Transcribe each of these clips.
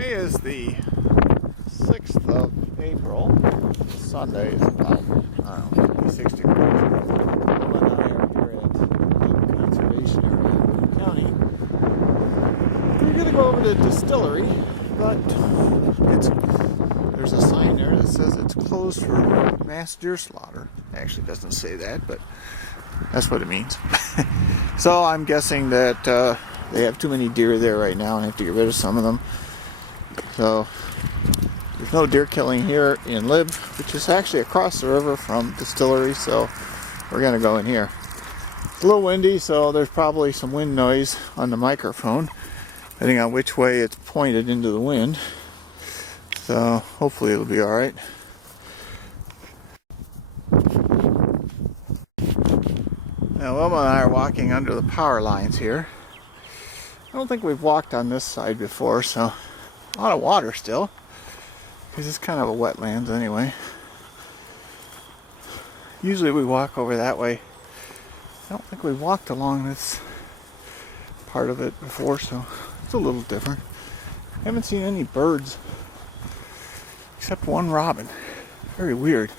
Today is the 6th of April. Sunday is about, 56 degrees. Wilma and I are here at Distillery Conservation Area in Boone County. We're going to go over to the distillery, but there's a sign there that says it's closed for mass deer slaughter. Actually, it doesn't say that, but that's what it means. So I'm guessing that they have too many deer there right now and have to get rid of some of them. So there's no deer killing here in Lib, which is actually across the river from Distillery, so we're going to go in here. It's a little windy, so there's probably some wind noise on the microphone, depending on which way it's pointed into the wind. So hopefully it'll be alright. Now Wilma and I are walking under the power lines here. I don't think we've walked on this side before, so a lot of water still, because it's kind of a wetlands anyway. Usually we walk over that way. I don't think we've walked along this part of it before, so it's a little different. I haven't seen any birds except one robin. Very weird.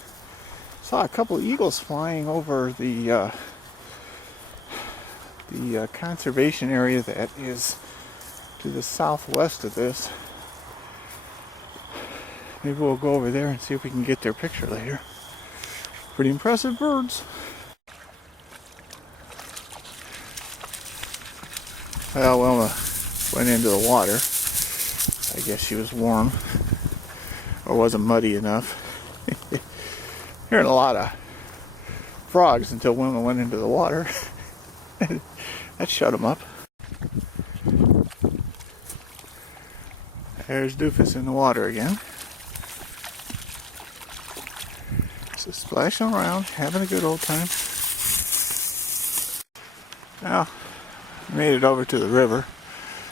Saw a couple of eagles flying over the conservation area that is to the southwest of this. Maybe we'll go over there and see if we can get their picture later. Pretty impressive birds. Well, Wilma went into the water. I guess she was warm, or wasn't muddy enough. Hearing a lot of frogs until Wilma went into the water. That shut them up. There's Doofus in the water again. Just splashing around, having a good old time. Now, we made it over to the river.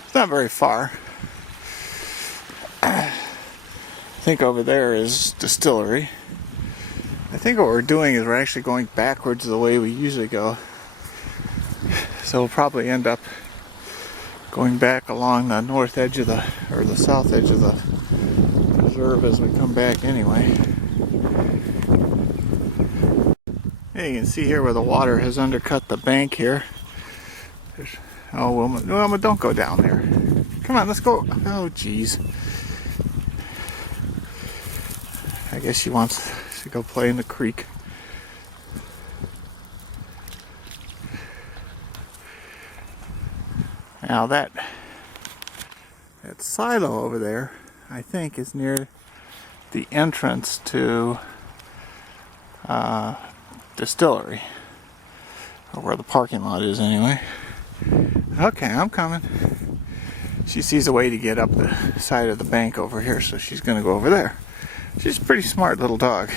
It's not very far. I think over there is Distillery. I think what we're doing is we're actually going backwards the way we usually go. So we'll probably end up going back along the north edge of the south edge of the preserve as we come back anyway. Yeah, you can see here where the water has undercut the bank here. Oh, Wilma, don't go down there. Come on, let's go. Oh, geez. I guess she wants to go play in the creek. Now that silo over there, I think, is near the entrance to Distillery, or where the parking lot is anyway. Okay, I'm coming. She sees a way to get up the side of the bank over here, so she's going to go over there. She's a pretty smart little dog.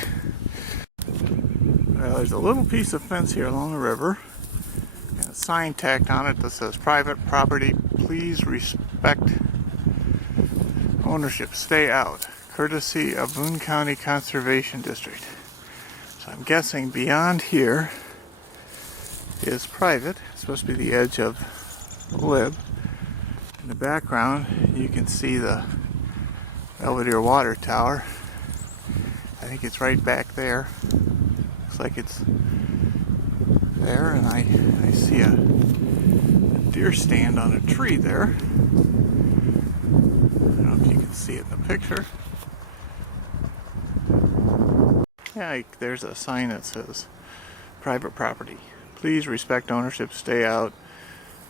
Well, there's a little piece of fence here along the river. A sign tacked on it that says private property, please respect ownership, stay out, courtesy of Boone County Conservation District. So I'm guessing beyond here is private. It's supposed to be the edge of Lib. In the background you can see the Belvedere water tower. I think it's right back there. Looks like it's there, and I see a deer stand on a tree there. I don't know if you can see it in the picture. Yeah, there's a sign that says private property. Please respect ownership, stay out,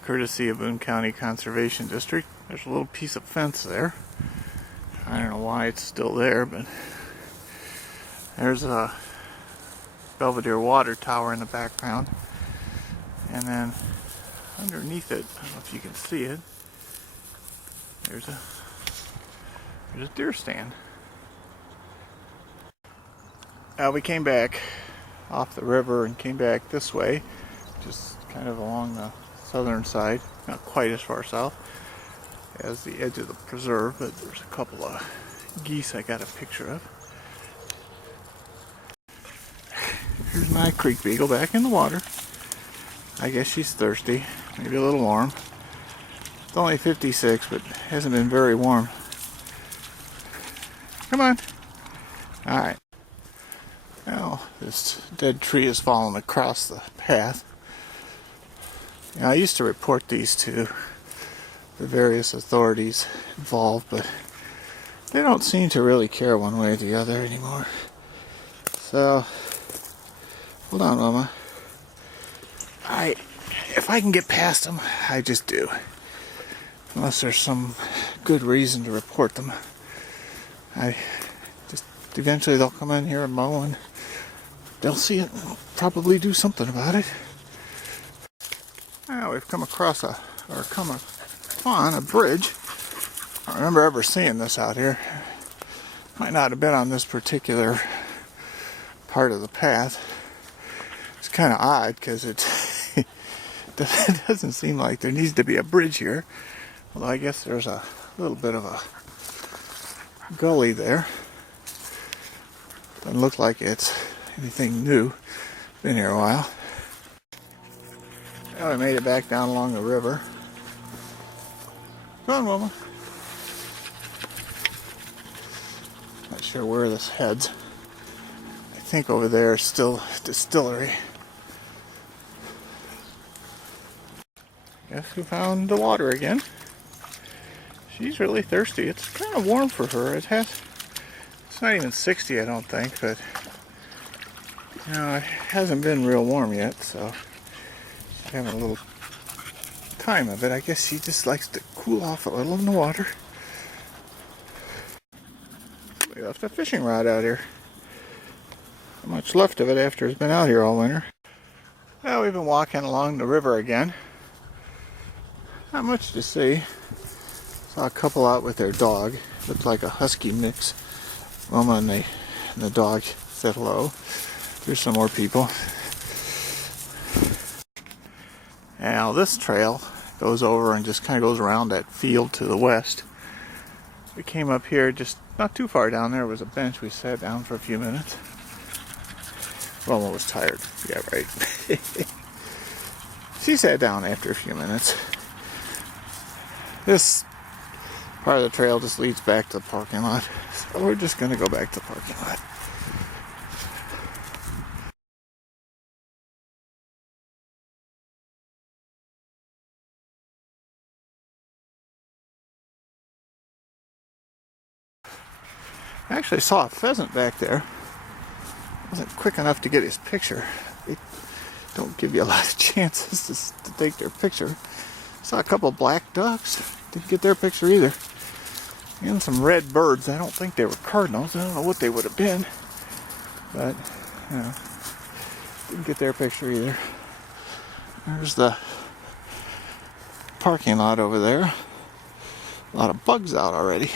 courtesy of Boone County Conservation District. There's a little piece of fence there. I don't know why it's still there, but there's a Belvedere water tower in the background, and then underneath it, I don't know if you can see it, there's a deer stand. We came back off the river and came back this way, just kind of along the southern side, not quite as far south as the edge of the preserve, but there's a couple of geese I got a picture of. Here's my creek beagle back in the water. I guess she's thirsty, maybe a little warm. It's only 56, but hasn't been very warm. Come on. Alright. Now, this dead tree is fallen across the path. Now, I used to report these to the various authorities involved, but they don't seem to really care one way or the other anymore. So, hold on, Wilma. If I can get past them, I just do. Unless there's some good reason to report them. Eventually they'll come in here and mow, and they'll see it and probably do something about it. Now we've come upon a bridge. I don't remember ever seeing this out here. Might not have been on this particular part of the path. It's kind of odd because it doesn't seem like there needs to be a bridge here. Although I guess there's a little bit of a gully there. Doesn't look like it's anything new. Been here a while. Now I made it back down along the river. Come on, Wilma. Not sure where this heads. I think over there is still Distillery. Guess who found the water again? She's really thirsty. It's kind of warm for her. It's not even 60, I don't think, but you know, it hasn't been real warm yet, so she's having a little time of it. I guess she just likes to cool off a little in the water. We left a fishing rod out here. Not much left of it after it's been out here all winter. Well, we've been walking along the river again. Not much to see. Saw a couple out with their dog. Looked like a husky mix. Wilma and the dog said hello. There's some more people. Now this trail goes over and just kind of goes around that field to the west. We came up here, just not too far down there was a bench. We sat down for a few minutes. Wilma was tired. Yeah, right. She sat down after a few minutes. This part of the trail just leads back to the parking lot. So we're just going to go back to the parking lot. I actually saw a pheasant back there. Wasn't quick enough to get his picture. They don't give you a lot of chances to take their picture. Saw a couple black ducks. Didn't get their picture either. And some red birds. I don't think they were cardinals. I don't know what they would have been. But, you know, didn't get their picture either. There's the parking lot over there. A lot of bugs out already.